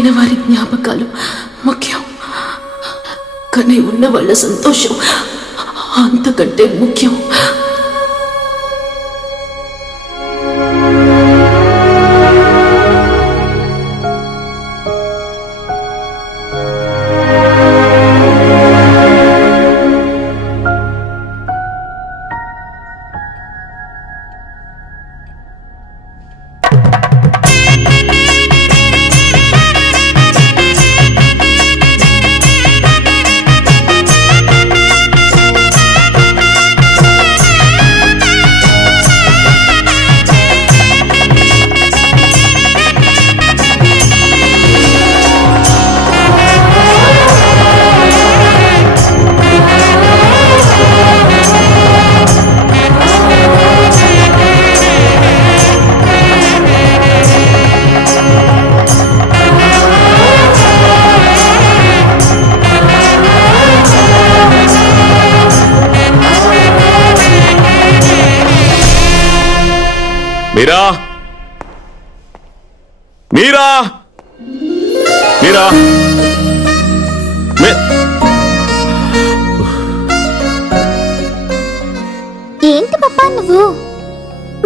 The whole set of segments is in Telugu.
చనిపోయిన వారి జ్ఞాపకాలు ముఖ్యం, కానీ ఉన్న వాళ్ళ సంతోషం అంతకంటే ముఖ్యం. మీరా మీరా మీరా ఏంటి పప్పా నువ్వు?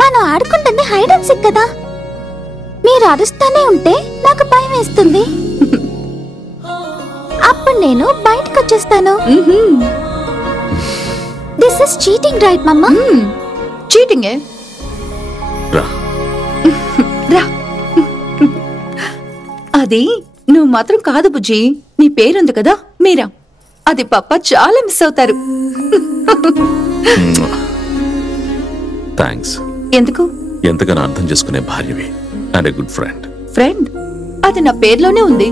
మనం ఆడుకుంటుంది హైడ్ అండ్ సీక్ కదా. మీరు అరుస్తూనే ఉంటే నాకు భయం వేస్తుంది. అప్పుడు నేను బయటకు వచ్చేస్తాను. దిస్ ఇస్ చీటింగ్ రైట్ మమ్మా? చీటింగ్ రా. అది నువ్వు మాత్రం కాదు బుజ్జి, నీ పేరుంది కదా మీరా. అది పప్ప చాలా మిస్ అవుతారు. థ్యాంక్స్. ఎందుకు? ఎంతగానో అర్థం చేసుకునే భార్యవి and a good friend. Friend అది నా పేరులోనే ఉంది.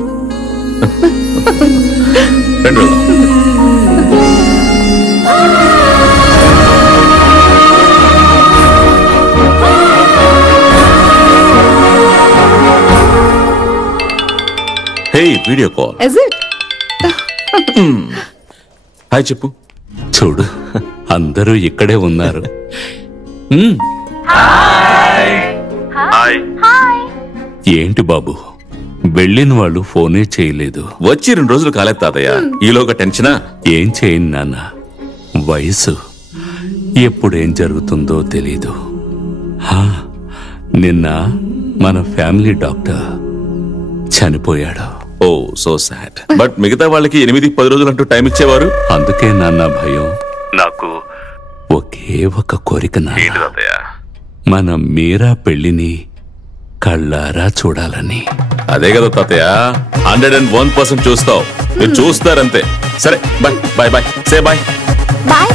Hey video call. Is it? Hi చెప్పు. చూడు అందరూ ఇక్కడే ఉన్నారు. ఏంటి బాబు వెళ్ళిన వాళ్ళు ఫోనే చేయలేదు? వచ్చి 2 రోజులు కాలేదు తాతయ్య, ఈలోగా టెన్షనా? ఏం చేయను నాన్న, వయసు ఎప్పుడేం జరుగుతుందో తెలీదు. నిన్న మన ఫ్యామిలీ డాక్టర్ చనిపోయాడు. ఓ సో సాడ్. బట్ మిగతా వాళ్ళకి 8-10 రోజులు అంటూ టైం ఇచ్చేవారు. అందుకే నాన్న భయం. నాకు ఒకే ఒక కోరిక నాన్న, మన మీరా పెళ్లిని కళ్ళారా చూడాలని. అదే కదా తాతయ్య, 101% చూస్తావు. మీరు చూస్తారంతే. సరే bye bye bye. Say bye. Bye